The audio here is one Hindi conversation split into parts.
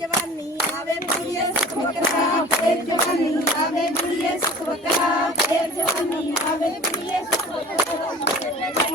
जवानी, आवे बुढ़िया सुख बकरा फेर जवानी, आवे बुढ़िया सुख बकरा फेर जवानी, आवे बुढ़िया सुख बकरा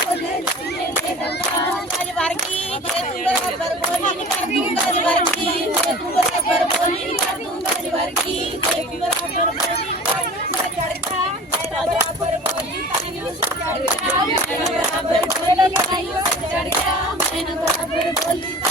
वर की जय तुंगराज वर बोली निकर तुंगराज वर की जय तुंगराज वर बोली निकर तुंगराज वर की जय तुंगराज वर बोली चढ़ता मैं बराबर बोली पानियों से चढ़ता मैं बराबर बोली पानियों से चढ़ता मैं बराबर बोली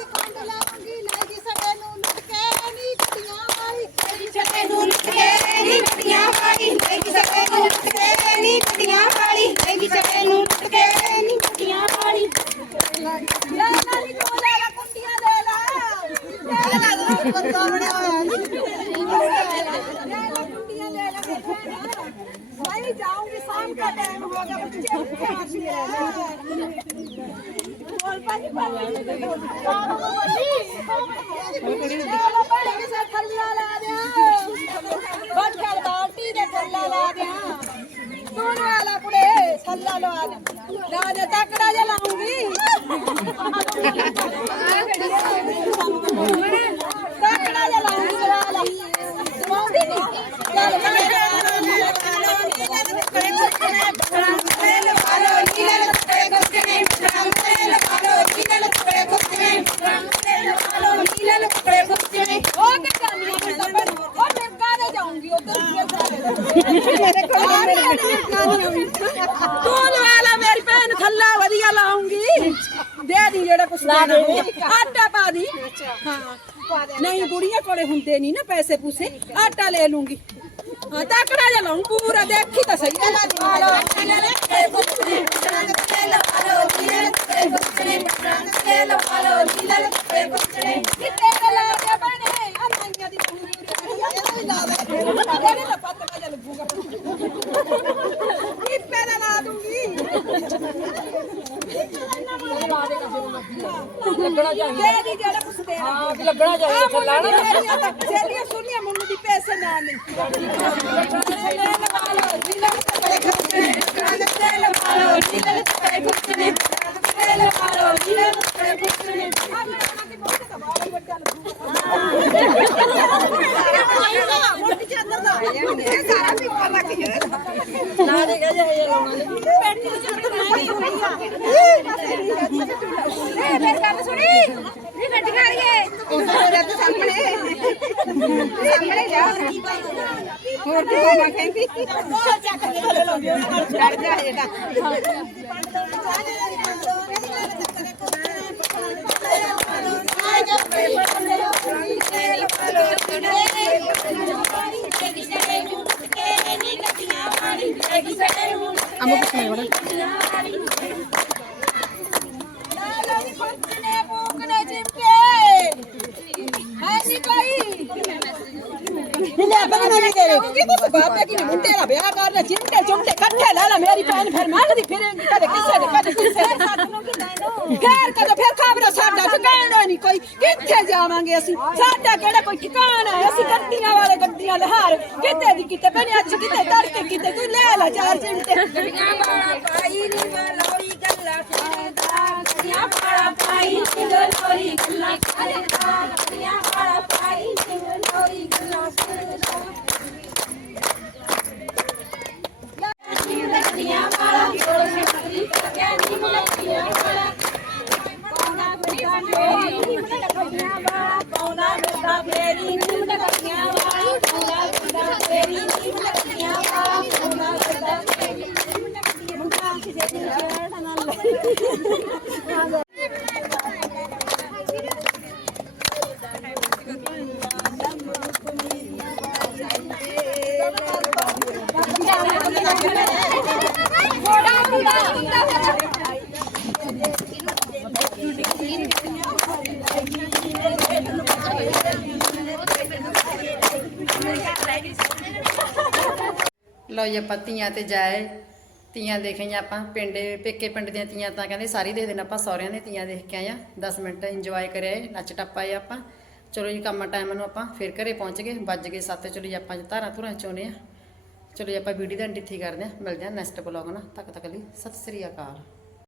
आऊँगी शाम का टाइम होगा राजा तक राजा लाऊँगी। तक राजा लाऊँगी चल ਤੂੰ ਵਾਲਾ ਕੁੜੇ ਥੱਲਾ ਲਾ ਦੇ ਲਾ ਦੇ ਤਕੜਾ ਜਿਹਾ ਲਾਉਂਗੀ ਤਕੜਾ ਜਿਹਾ ਲਾਉਂਗੀ ਲਾ ਲਾ ਲਾਉਂਦੀ ਨਹੀਂ ਚੱਲ ਉਹ ਕਿ ਕਰਨੀ ਹੈ ਤਾਂ ਪਰ ਉਹ ਮੈਂ ਕਾਹਦੇ ਜਾਊਂਗੀ ਉਧਰ ਮੇਰੇ ਕੋਲ ਤੂੰ ਲਵਾ ਲਾ ਮੇਰੀ ਭੈਣ ਥੱਲਾ ਵਧੀਆ ਲਾਉਂਗੀ ਦੇ ਦੀ ਜਿਹੜਾ ਕੁਛ ਦੇਣਾ ਹੋਵੇ। ਆਟਾ ਪਾ ਦੀ ਹਾਂ ਨਹੀਂ ਬੁੜੀਆਂ ਕੋਲੇ ਹੁੰਦੇ ਨਹੀਂ ਨਾ ਪੈਸੇ ਪੂਸੇ ਆਟਾ ਲੈ ਲੂੰਗੀ ਹਾਂ ਤਕੜਾ ਜਿਹਾ ਲਾਉਂ ਪੂਰਾ ਦੇਖੀ ਤਾਂ ਸਹੀ ਇਹਦਾ ਪਾਲੋ ਕੰਨ ਰੱਖੇ ਬੁੱਕਰੀ ਪਟਰਾਂ ਦੇ ਤੇਲ ਪਾਲੋ ਜੀਲੇ ਤੇ ਬੁੱਕਰੀ ਪਟਰਾਂ ਦੇ ਤੇਲ ਪਾਲੋ ਜੀਲੇ ਤੇ ਬੁੱਕਰੀ ਕਿਤੇ ਲਾ ਕੇ ਬਣੇ ਆ ਮੰਗਿਆ ਦੀ ਪੂਰੀ ਇਹਦਾ ਹੀ ਲਾ ਦੇ ਇਹਨੇ ਨਾ ਪੱਤ ਕਾ ਲੱਗੂਗਾ ਲੱਗਣਾ ਚਾਹੀਦਾ ਤੇਰੀ ਜਿਹੜਾ ਕੁਛ ਤੇਰਾ ਹਾਂ ਵੀ ਲੱਗਣਾ ਚਾਹੀਦਾ ਖੱਲਾ ਨਾ ਚੇਲੀਆਂ ਸੁਣੀਆਂ ਮੁੰਨ ਦੀ ਪੈਸੇ ਨਾ ਨਹੀਂ ਨਾਲੇ ਕਹਿੰਦੇ ਇਹ ਰੋਣਾ ਨਹੀਂ ਬੈਠੀ ਚੱਕਰ ਨਹੀਂ ਹੋਈ ਆ। আমাকে শোনা ਬਗਨਾ ਵੀ ਤੇਰੇ। ਤੂੰ ਬਾਪੇ ਕੀ ਮੁੰਡੇ ਦਾ ਵਿਆਹ ਕਰਨਾ ਚਿਮਟੇ ਚੁੰਮਟੇ ਇਕੱਠੇ ਲੈ ਲੈ ਮੇਰੀ ਭੈਣ ਫਿਰ ਮੰਗਦੀ ਫਿਰੇਂਗੀ ਕਦੇ ਕਿਸੇ ਦੇ ਕਦੇ ਕਿਸੇ ਦੇ। ਫੇਰ ਕਦੋਂ ਫਿਰ ਖਬਰ ਸਾਡਾ ਠਿਕਾਣਾ ਨਹੀਂ ਕੋਈ। ਕਿੱਥੇ ਜਾਵਾਂਗੇ ਅਸੀਂ? ਸਾਡਾ ਕਿਹੜਾ ਕੋਈ ਠਿਕਾਣਾ ਹੈ? ਅਸੀਂ ਗੱਡੀਆਂ ਵਾਲੇ ਗੱਡੀਆਂ ਲਹਾਰ ਕਿਤੇ ਦੀ ਕਿਤੇ ਬਣੇ ਅੱਜ ਕਿਤੇ ਤੜਕੇ ਕਿਤੇ ਤੂੰ ਲੈ ਲੈ ਚਾਰ ਚਿਮਟੇ ਗੱਡੀਆਂ ਵਾਲਾ ਪਾਈ ਨੀ ਮਲੋਈ ਗੱਲਾਂ ਕਰਦਾ ਗੱਡੀਆਂ ਵਾਲਾ ਪਾਈ लो ये पत्तियाँ ते जाए। ਤੀਆਂ ਦੇਖੀਆਂ ਆਪਾਂ ਪਿੰਡ ਪੇਕੇ ਪਿੰਡ ਦੀਆਂ ਤੀਆਂ ਤਾਂ ਕਹਿੰਦੇ ਸਾਰੀ ਦੇ ਦਿਨ ਆਪਾਂ ਸਹੁਰਿਆਂ ਦੀਆਂ ਤੀਆਂ ਦੇਖ ਕੇ ਆਏ ਆ 10 ਮਿੰਟ ਇੰਜੋਏ ਕਰਿਆ ਏ, ਨੱਚ ਟੱਪ ਆਏ ਆਪਾਂ। ਚਲੋ ਜੀ ਕੰਮ ਟਾਈਮ ਨੂੰ ਆਪਾਂ ਫਿਰ ਘਰੇ ਪਹੁੰਚ ਗਏ ਵੱਜ ਗਏ 7 ਚਲੋ ਜੀ ਆਪਾਂ ਧਾਰਾਂ ਧੁਰਾਂ ਚੋਨੇ ਆ। ਚਲੋ ਜੀ ਆਪਾਂ ਵੀਡੀਓ ਦਾ ਐਂਡ ਇੱਥੇ ਕਰਦੇ ਆ ਮਿਲਦੇ ਆ ਨੈਕਸਟ ਬਲੌਗ ਨਾਲ ਤੱਕ ਤੱਕ ਲਈ ਸਤਿ ਸ੍ਰੀ ਅਕਾਲ।